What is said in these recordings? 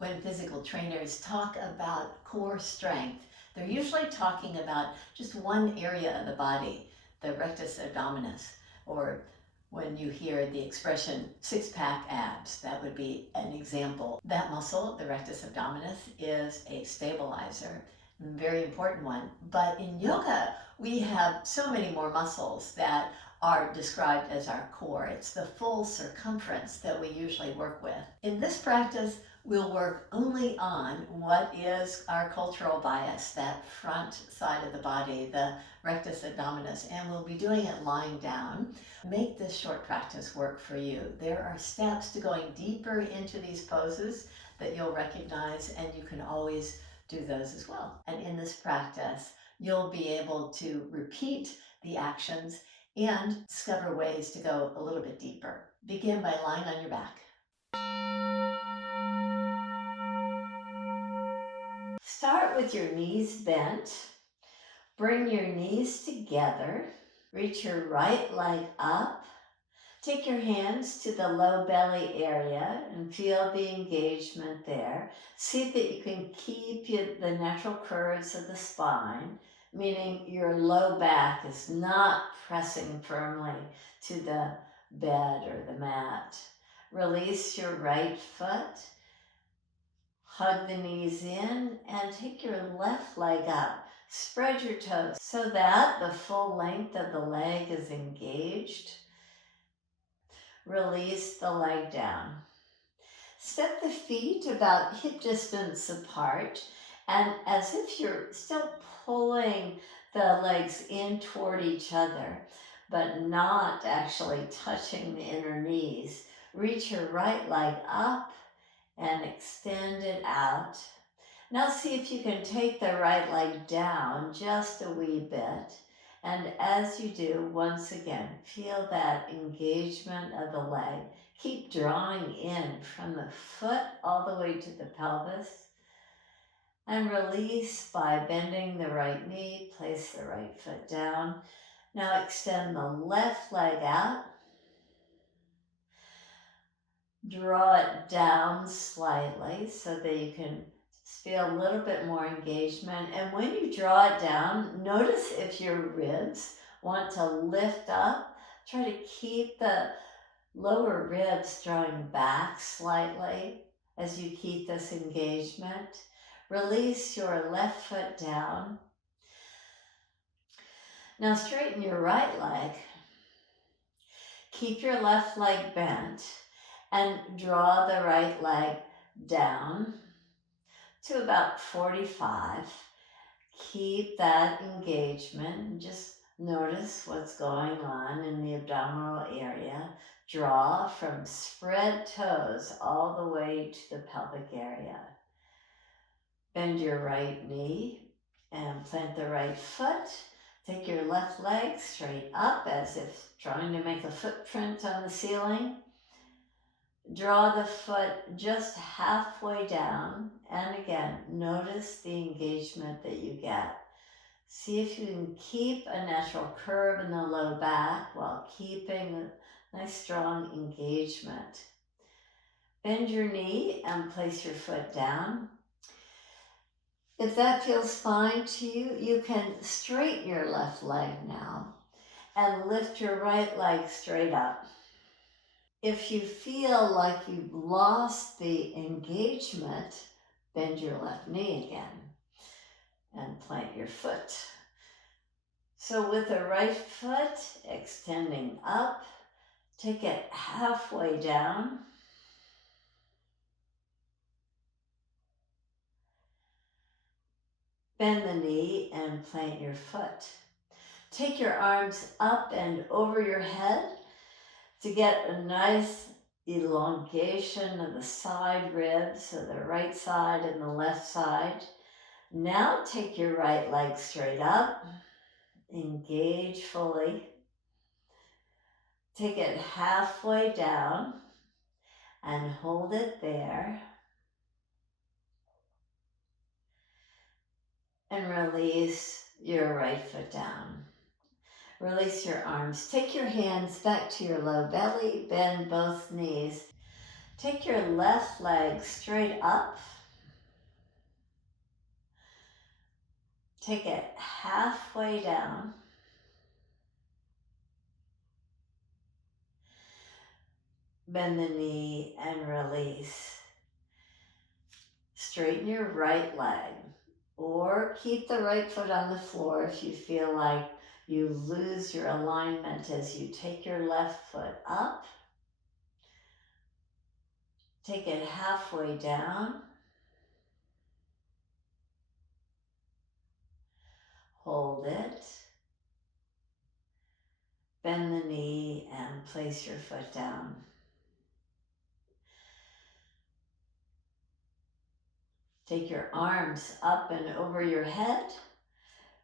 When physical trainers talk about core strength, they're usually talking about just one area of the body, the rectus abdominis, or when you hear the expression six-pack abs, that would be an example. That muscle, the rectus abdominis, is a stabilizer, a very important one. But in yoga, we have so many more muscles that are described as our core. It's the full circumference that we usually work with. In this practice, we'll work only on what is our cultural bias, that front side of the body, the rectus abdominis, and we'll be doing it lying down. Make this short practice work for you. There are steps to going deeper into these poses that you'll recognize, and you can always do those as well. And in this practice, you'll be able to repeat the actions and discover ways to go a little bit deeper. Begin by lying on your back. Start with your knees bent. Bring your knees together. Reach your right leg up. Take your hands to the low belly area and feel the engagement there. See that you can keep the natural curves of the spine, meaning your low back is not pressing firmly to the bed or the mat. Release your right foot. Hug the knees in and take your left leg up. Spread your toes so that the full length of the leg is engaged. Release the leg down. Step the feet about hip distance apart, and as if you're still pulling the legs in toward each other, but not actually touching the inner knees. Reach your right leg up and extend it out. Now see if you can take the right leg down just a wee bit. And as you do, once again, feel that engagement of the leg. Keep drawing in from the foot all the way to the pelvis. And release by bending the right knee, place the right foot down. Now extend the left leg out. Draw it down slightly so that you can feel a little bit more engagement. And when you draw it down, notice if your ribs want to lift up. Try to keep the lower ribs drawing back slightly as you keep this engagement. Release your left foot down. Now straighten your right leg. Keep your left leg bent and draw the right leg down to about 45. Keep that engagement and just notice what's going on in the abdominal area. Draw from spread toes all the way to the pelvic area. Bend your right knee and plant the right foot. Take your left leg straight up as if trying to make a footprint on the ceiling. Draw the foot just halfway down, and again, notice the engagement that you get. See if you can keep a natural curve in the low back while keeping a nice strong engagement. Bend your knee and place your foot down. If that feels fine to you, you can straighten your left leg now and lift your right leg straight up. If you feel like you've lost the engagement, bend your left knee again and plant your foot. So with the right foot extending up, take it halfway down. Bend the knee and plant your foot. Take your arms up and over your head to get a nice elongation of the side ribs, so the right side and the left side. Now take your right leg straight up, engage fully. Take it halfway down and hold it there. And release your right foot down. Release your arms. Take your hands back to your low belly. Bend both knees. Take your left leg straight up. Take it halfway down. Bend the knee and release. Straighten your right leg, or keep the right foot on the floor if you feel like you lose your alignment as you take your left foot up. Take it halfway down. Hold it. Bend the knee and place your foot down. Take your arms up and over your head.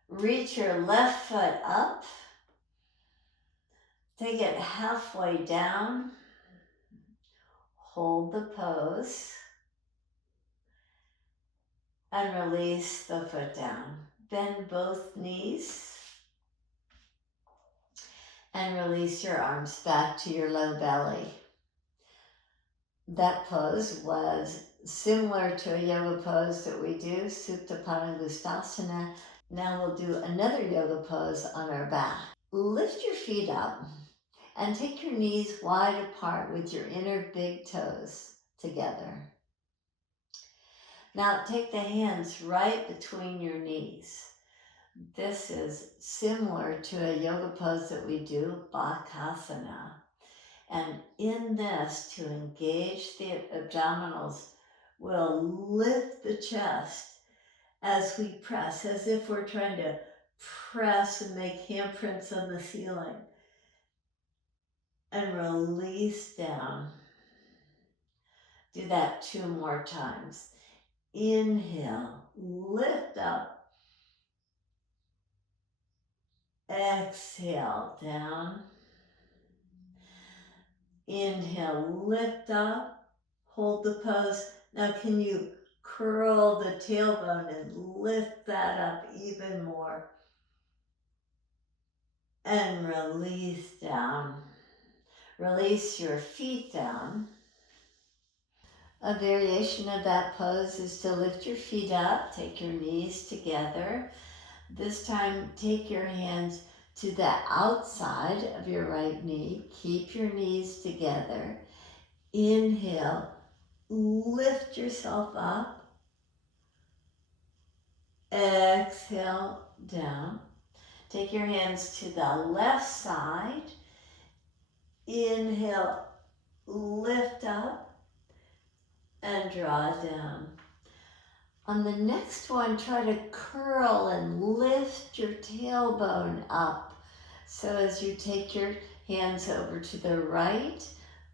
Reach your left foot up. Take it halfway down. Hold the pose. And release the foot down. Bend both knees. And release your arms back to your low belly. That pose was similar to a yoga pose that we do, supta padangustasana. Now we'll do another yoga pose on our back. Lift your feet up and take your knees wide apart with your inner big toes together. Now take the hands right between your knees. This is similar to a yoga pose that we do, bakasana. And in this, to engage the abdominals, we'll lift the chest as we press, as if we're trying to press and make handprints on the ceiling. And release down. Do that 2 more times. Inhale, lift up. Exhale, down. Inhale, lift up. Hold the pose. Now can you curl the tailbone and lift that up even more? And release down. Release your feet down. A variation of that pose is to lift your feet up, take your knees together. This time, take your hands to the outside of your right knee. Keep your knees together. Inhale, lift yourself up. Exhale, down. Take your hands to the left side. Inhale, lift up and draw down. On the next one, try to curl and lift your tailbone up. So as you take your hands over to the right,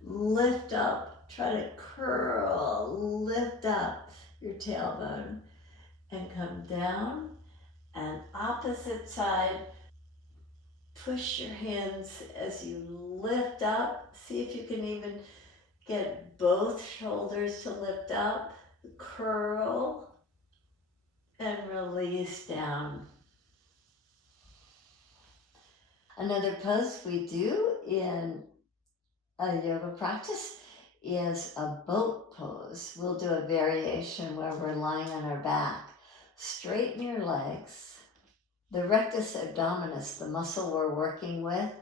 lift up, try to curl, lift up your tailbone and come down. And opposite side, push your hands as you lift up. See if you can even get both shoulders to lift up. Curl and release down. Another pose we do in a yoga practice is a boat pose. We'll do a variation where we're lying on our back. Straighten your legs. The rectus abdominis, the muscle we're working with,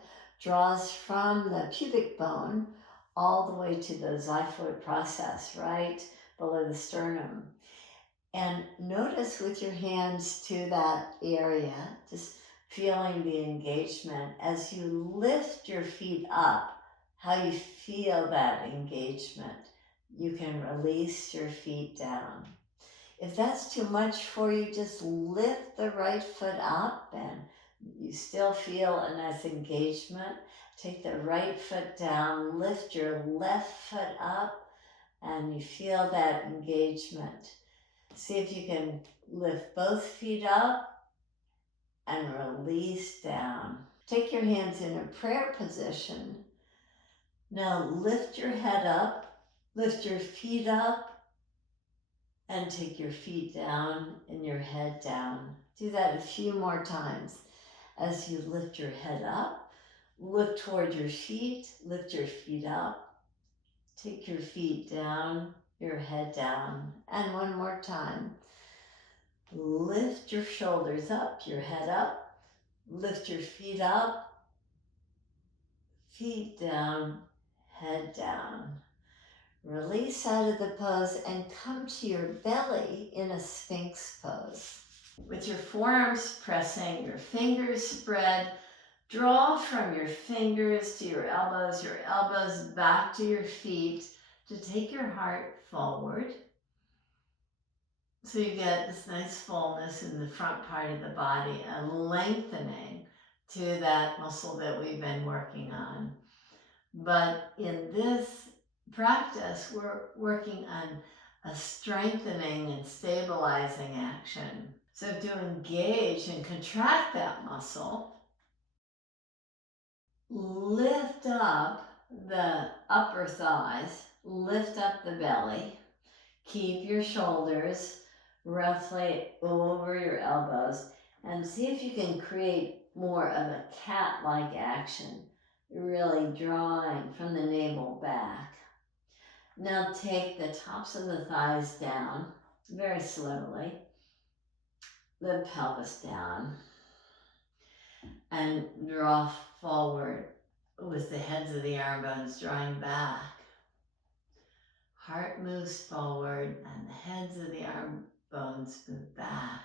draws from the pubic bone all the way to the xiphoid process, right below the sternum. And notice with your hands to that area, just feeling the engagement as you lift your feet up, how you feel that engagement. You can release your feet down. If that's too much for you, just lift the right foot up and you still feel a nice engagement. Take the right foot down, lift your left foot up, and you feel that engagement. See if you can lift both feet up and release down. Take your hands in a prayer position. Now lift your head up, lift your feet up, and take your feet down and your head down. Do that a few more times. As you lift your head up, look toward your feet, lift your feet up, Take your feet down, your head down, and one more time. Lift your shoulders up, your head up, lift your feet up, feet down, head down. Release out of the pose and come to your belly in a Sphinx pose. With your forearms pressing, your fingers spread, draw from your fingers to your elbows back to your feet to take your heart forward. So you get this nice fullness in the front part of the body, a lengthening to that muscle that we've been working on. But in this practice, we're working on a strengthening and stabilizing action. So to engage and contract that muscle, lift up the upper thighs, lift up the belly, keep your shoulders roughly over your elbows, and see if you can create more of a cat-like action, really drawing from the navel back. Now take the tops of the thighs down very slowly, the pelvis down, and draw forward with the heads of the arm bones drawing back. Heart moves forward and the heads of the arm bones move back.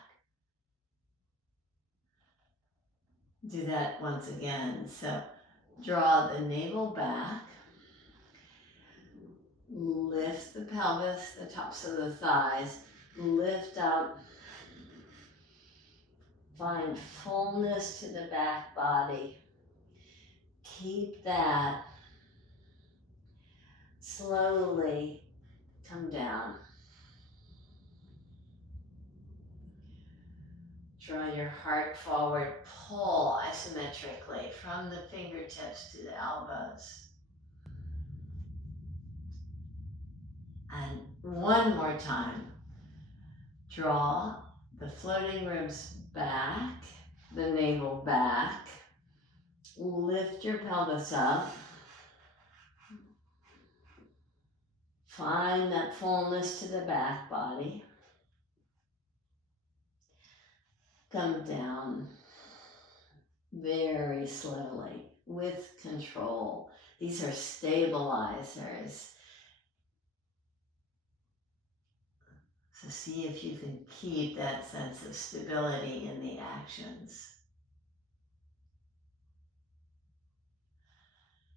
Do that once again. So draw the navel back, lift the pelvis, the tops of the thighs, lift up, find fullness to the back body. Keep that. Slowly come down. Draw your heart forward, pull isometrically from the fingertips to the elbows. And one more time. Draw the floating ribs back, the navel back. Lift your pelvis up. Find that fullness to the back body. Come down very slowly with control. These are stabilizers. So see if you can keep that sense of stability in the actions.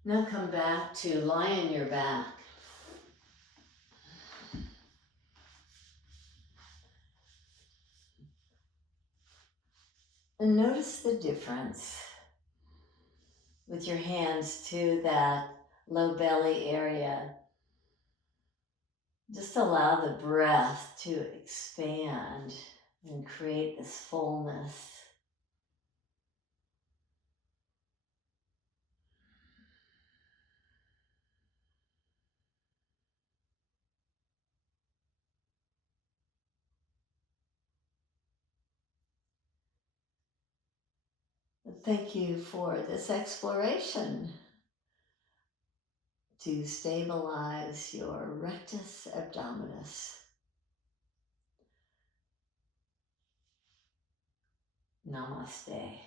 Now come back to lie on your back. And notice the difference with your hands to that low belly area. Just allow the breath to expand and create this fullness. Thank you for this exploration to stabilize your rectus abdominis. Namaste.